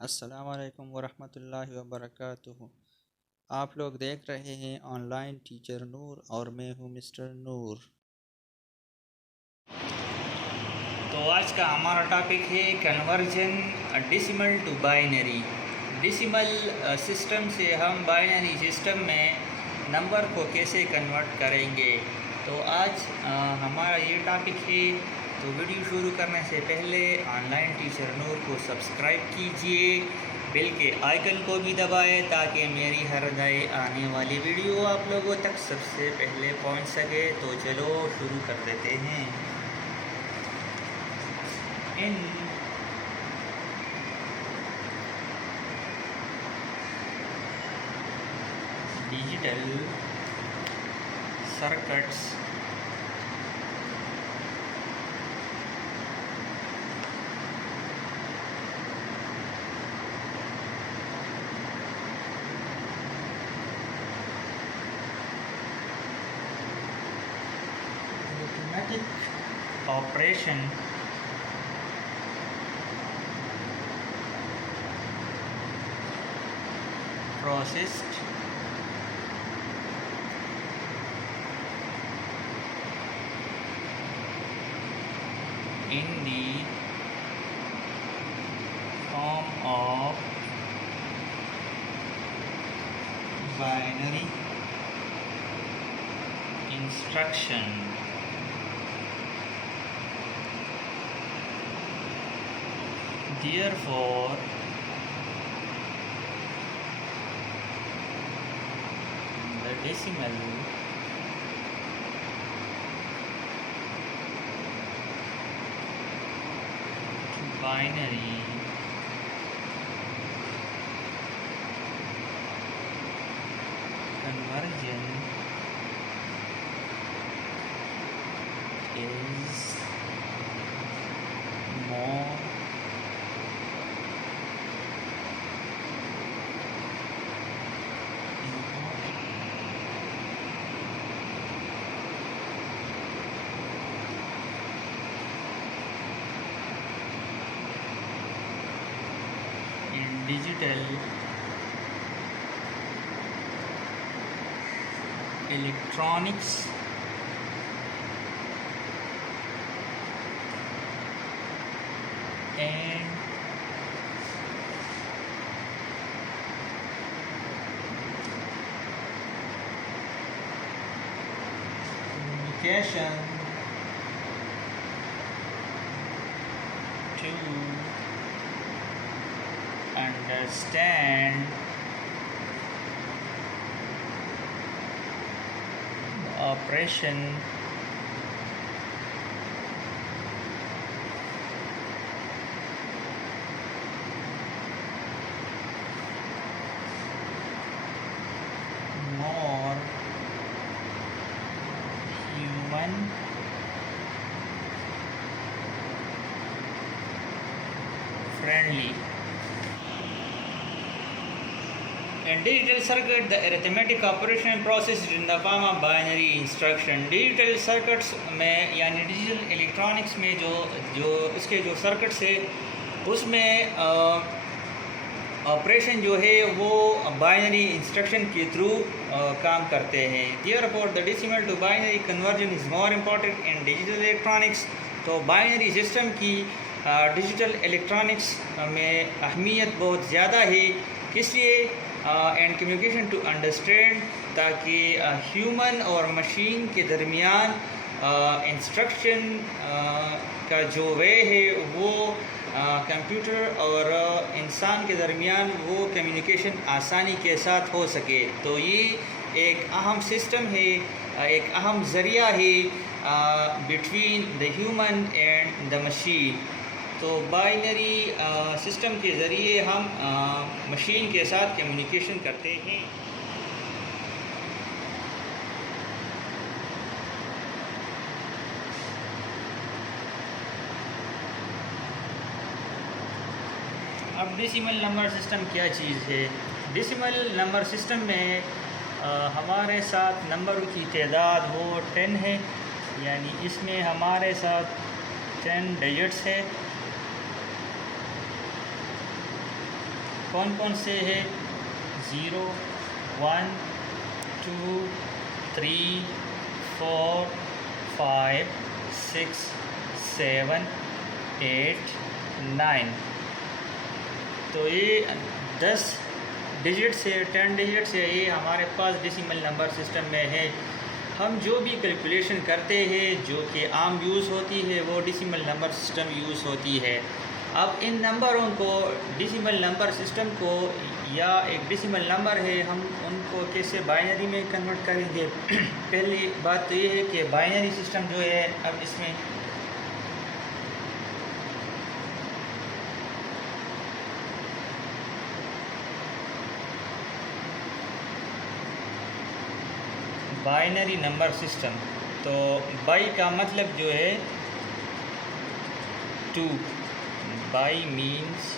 السلام علیکم ورحمۃ اللہ وبرکاتہ۔ آپ لوگ دیکھ رہے ہیں آن لائن ٹیچر نور اور میں ہوں مسٹر نور۔ تو آج کا ہمارا ٹاپک ہے conversion decimal to binary. Decimal system سے ہم بائنری سسٹم میں نمبر کو کیسے کنورٹ کریں گے، تو آج ہمارا یہ ٹاپک ہے۔ تو ویڈیو شروع کرنے سے پہلے آن لائن ٹیچر نور کو سبسکرائب کیجئے، بیل کے آئیکن کو بھی دبائیں تاکہ میری ہر نئے آنے والی ویڈیو آپ لوگوں تک سب سے پہلے پہنچ سکے۔ تو چلو شروع کر دیتے ہیں۔ In digital circuits, arithmetic operation processed in the form of binary instruction. Therefore, the decimal to binary conversion is more in digital electronics and communication to understand the operation more human friendly. In digital circuit, the arithmetic operation processed in the form of binary instruction. Digital circuits میں یعنی digital electronics میں جو اس کے جو circuits ہے اس میں operation جو ہے وہ بائنری انسٹرکشن کے تھرو کام کرتے ہیں۔ Therefore, the decimal to binary conversion is more important in digital electronics. تو بائنری سسٹم کی ڈیجیٹل الیکٹرانکس میں اہمیت بہت زیادہ ہے، کس لیے؟ اینڈ کمیونیکیشن ٹو انڈرسٹینڈ، تاکہ ہیومن اور مشین کے درمیان انسٹرکشن کا جو وے ہے وہ کمپیوٹر اور انسان کے درمیان وہ کمیونیکیشن آسانی کے ساتھ ہو سکے۔ تو یہ ایک اہم سسٹم ہے، ایک اہم ذریعہ ہے between the human and the machine. تو بائنری سسٹم کے ذریعے ہم مشین کے ساتھ کمیونیکیشن کرتے ہیں۔ اب ڈیسیمل نمبر سسٹم کیا چیز ہے؟ ڈیسیمل نمبر سسٹم میں ہمارے ساتھ نمبروں کی تعداد وہ 10 ہے، یعنی اس میں ہمارے ساتھ 10 ڈیجٹس ہے۔ کون کون سے ہے؟ 0 1 2 3 4 5 6 7 8 9. تو یہ 10 ڈیجٹ سے 10 ڈیجٹ سے یہ ہمارے پاس ڈیسیمل نمبر سسٹم میں ہے. ہم جو بھی کیلکولیشن کرتے ہیں جو کہ عام یوز ہوتی ہے وہ ڈیسیمل نمبر سسٹم یوز ہوتی ہے. اب ان نمبروں کو ڈیسیمل نمبر سسٹم کو یا ایک ڈیسیمل نمبر ہے ہم ان کو کیسے بائنری میں کنورٹ کریں گے. پہلی بات تو یہ ہے کہ بائنری سسٹم جو ہے اب اس میں بائنری نمبر سسٹم. تو بائی کا مطلب جو ہے 2. By means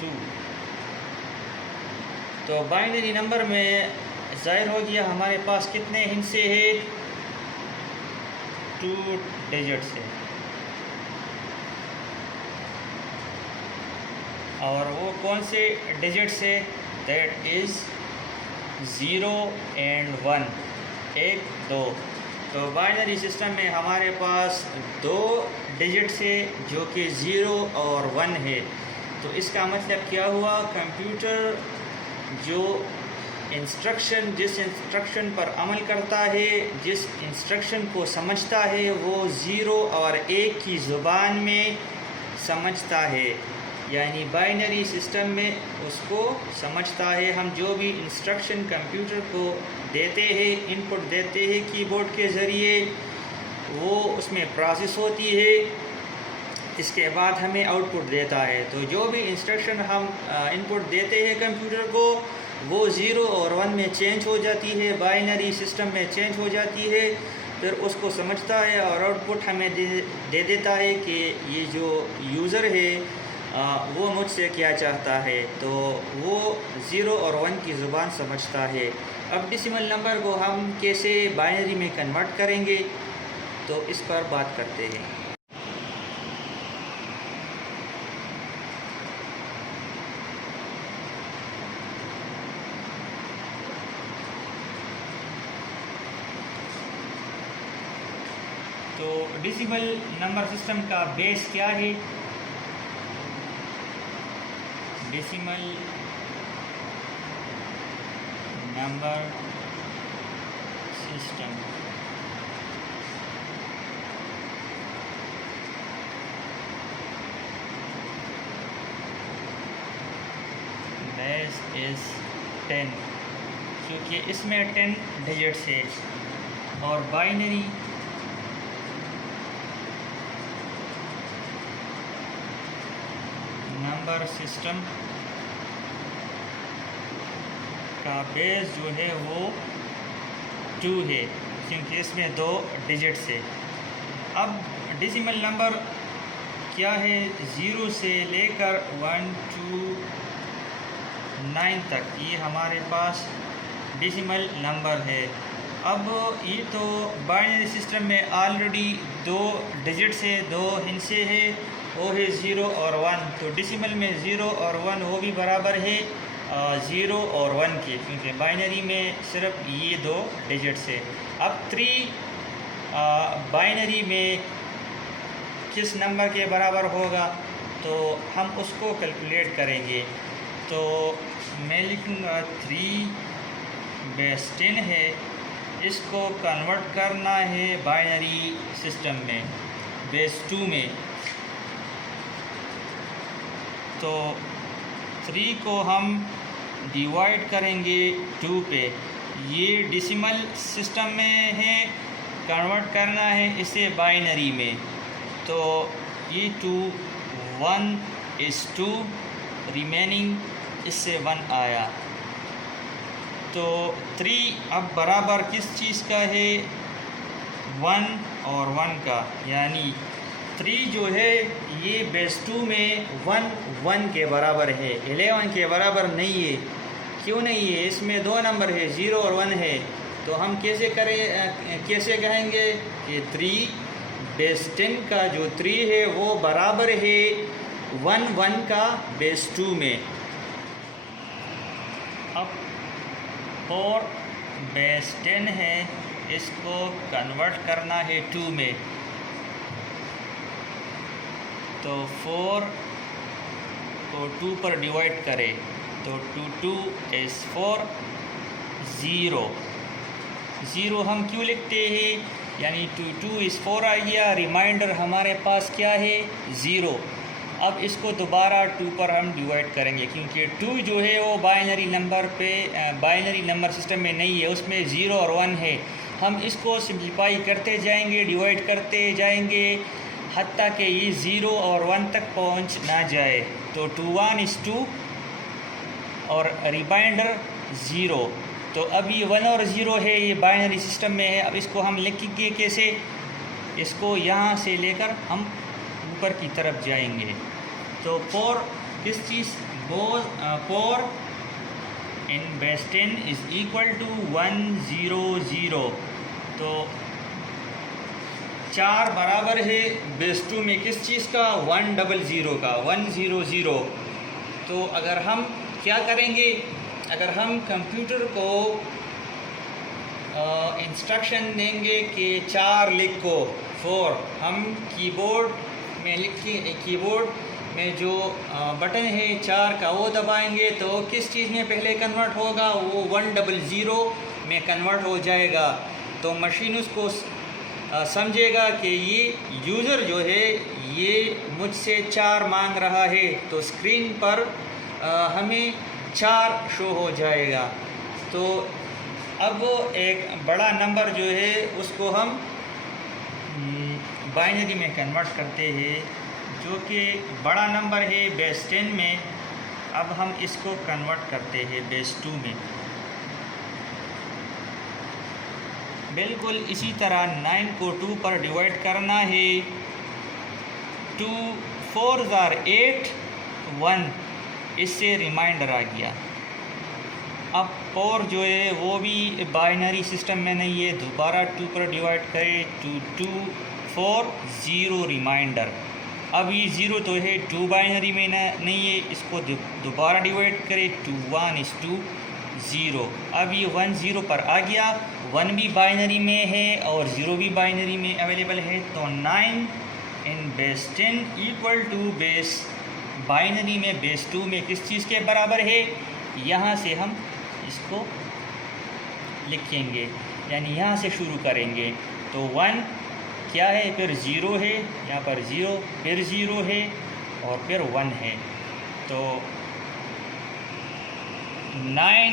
2. تو بائنری نمبر میں ظاہر ہو گیا ہمارے پاس کتنے ہندسے ہیں؟ 2 ڈیجٹ سے. اور وہ کون سے ڈیجٹ سے؟ That is 0 and 1. 1 2. تو بائنری سسٹم میں ہمارے پاس 2 ڈیجٹ سے جو کہ 0 اور 1 ہے. تو اس کا مطلب کیا ہوا؟ کمپیوٹر جو جس انسٹرکشن پر عمل کرتا ہے، جس انسٹرکشن کو سمجھتا ہے وہ 0 اور 1 کی زبان میں سمجھتا ہے. یعنی بائنری سسٹم میں اس کو سمجھتا ہے. ہم جو بھی انسٹرکشن کمپیوٹر کو دیتے ہیں، ان پٹ دیتے ہیں کی بورڈ کے ذریعے، وہ اس میں پروسیس ہوتی ہے. اس کے بعد ہمیں آؤٹ پٹ دیتا ہے. تو جو بھی انسٹرکشن ہم ان پٹ دیتے ہیں کمپیوٹر کو وہ 0 اور 1 میں چینج ہو جاتی ہے، بائنری سسٹم میں چینج ہو جاتی ہے. پھر اس کو سمجھتا ہے اور آؤٹ پٹ ہمیں دے دیتا ہے کہ یہ جو یوزر ہے وہ مجھ سے کیا چاہتا ہے. تو وہ 0 اور 1 کی زبان سمجھتا ہے. اب ڈیسیمل نمبر کو ہم کیسے بائنری میں کنورٹ کریں گے تو اس پر بات کرتے ہیں. تو ڈیسیمل نمبر سسٹم کا بیس کیا ہے؟ ڈیسیمل نمبر سسٹم بیس از 10 کیونکہ اس میں 10 ڈیجٹس ہے. اور بائنری نمبر سسٹم کا بیس جو ہے وہ 2 ہے کیونکہ اس میں 2 ڈیجٹس ہے. اب ڈیسیمل نمبر کیا ہے؟ 0 سے لے کر 1 2 9 تک یہ ہمارے پاس ڈیسیمل نمبر ہے. اب یہ تو بائنری سسٹم میں آلریڈی 2 ڈیجٹس ہے، 2 ہندسے ہے، وہ ہے 0 اور 1. تو ڈیسیمل میں 0 اور 1 وہ بھی برابر ہے 0 اور 1 کے، کیونکہ بائنری میں صرف یہ 2 ڈیجٹس ہے. اب 3 بائنری میں کس نمبر کے برابر ہوگا تو ہم اس کو کیلکولیٹ کریں گے. تو میں لکھوں گا 3 بیس 10 ہے، اس کو کنورٹ کرنا ہے بائنری سسٹم میں بیس 2 میں. تو 3 کو ہم ڈیوائڈ کریں گے 2 پہ. یہ ڈیسیمل سسٹم میں ہے، کنورٹ کرنا ہے اسے بائنری میں. تو یہ 2 1 is 2 ریمیننگ اس سے 1 آیا. تو 3 اب برابر کس چیز کا ہے؟ 1 اور 1 کا. یعنی 3 جو ہے یہ بیس 2 میں 1 کے برابر ہے، 11 کے برابر نہیں ہے. کیوں نہیں ہے؟ اس میں 2 نمبر ہے، 0 اور 1 ہے. تو ہم کیسے کہیں گے کہ 3 بیس 10 کا جو 3 ہے وہ برابر ہے 1 کا بیس 2 میں. اب 4 بیس 10 ہے, اس کو کنورٹ کرنا ہے 2 میں. تو 4 کو 2 پر ڈیوائڈ کرے تو 2 is 4. 0 ہم کیوں لکھتے ہیں, یعنی 2 is 4 آ گیا, ریمائنڈر ہمارے پاس کیا ہے 0. اب اس کو دوبارہ 2 پر ہم ڈیوائڈ کریں گے, کیونکہ 2 جو ہے وہ بائنری نمبر سسٹم میں نہیں ہے, اس میں 0 اور 1 ہے. ہم اس کو سمپلیفائی کرتے جائیں گے, ڈیوائڈ کرتے جائیں گے, حتیٰ کہ یہ 0 اور 1 تک پہنچ نہ جائے. تو 1 is 2 اور ریمائنڈر 0. تو اب یہ 1 اور 0 ہے, یہ بائنری سسٹم میں ہے. اب اس کو ہم لکھیں گے کیسے, اس کو یہاں سے لے کر ہم اوپر کی طرف جائیں گے. تو 4 کس چیز 4 in base 10 is equal to 100. تو 4 برابر ہے بیس 2 میں کس چیز کا 100 کا 100. تو اگر ہم کیا کریں گے, اگر ہم کمپیوٹر کو انسٹرکشن دیں گے کہ 4 لکھو 4, ہم کی بورڈ میں لکھیں, کی بورڈ میں جو بٹن ہے 4 کا وہ دبائیں گے تو کس چیز میں پہلے کنورٹ ہوگا, وہ 100 میں کنورٹ ہو جائے گا. تو مشین اس کو سمجھے گا کہ یہ یوزر جو ہے یہ مجھ سے 4 مانگ رہا ہے, تو اسکرین پر ہمیں 4 شو ہو جائے گا. تو اب ایک بڑا نمبر جو ہے اس کو ہم بائنری میں کنورٹ کرتے ہیں, جو کہ بڑا نمبر ہے بیس 10 میں. اب ہم اس کو کنورٹ کرتے ہیں بیس 2 میں. بالکل اسی طرح 9 کو 2 پر ڈیوائڈ کرنا ہے. 2 4 are 8 1, اس سے ریمائنڈر آ گیا. اب 4 جو ہے وہ بھی بائنری سسٹم میں نہیں ہے, دوبارہ 2 پر ڈیوائڈ کرے 2 4 0 ریمائنڈر. اب یہ 0 تو ہے 2 بائنری میں نہیں ہے, اس کو دوبارہ ڈیوائڈ کرے 1 is 2 0. اب یہ 1 0 پر آ گیا, 1 بھی بائنری میں ہے اور 0 بھی بائنری میں اویلیبل ہے. تو 9 in base 10 equal to base binary میں بیس 2 میں کس چیز کے برابر ہے, یہاں سے ہم اس کو لکھیں گے, یعنی یہاں سے شروع کریں گے. تو 1 کیا ہے, پھر 0 ہے, یہاں پر 0 پھر 0 ہے اور پھر 1 ہے. تو 9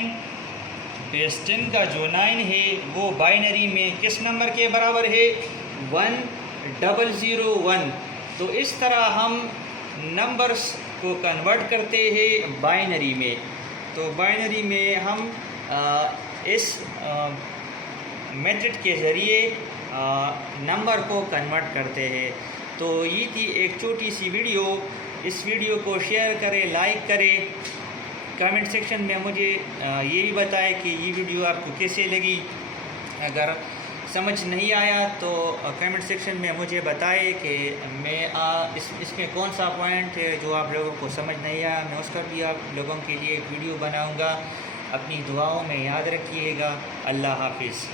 بیس 10 کا جو 9 ہے وہ بائنری میں کس نمبر کے برابر ہے 1001. تو اس طرح ہم نمبرز کو کنورٹ کرتے ہیں بائنری میں. تو بائنری میں ہم اس میتھڈ کے ذریعے نمبر کو کنورٹ کرتے ہیں. تو یہ تھی ایک چھوٹی سی ویڈیو. اس ویڈیو کو شیئر کریں, لائک کریں, کمنٹ سیکشن میں مجھے یہ بھی بتائیں کہ یہ ویڈیو آپ کو کیسے لگی. اگر سمجھ نہیں آیا تو کمنٹ سیکشن میں مجھے بتائے کہ میں اس میں کون سا پوائنٹ ہے جو آپ لوگوں کو سمجھ نہیں آیا. میں اس پر بھی آپ لوگوں کے لیے ایک ویڈیو بناؤں گا. اپنی دعاؤں میں یاد رکھیے گا. اللہ حافظ.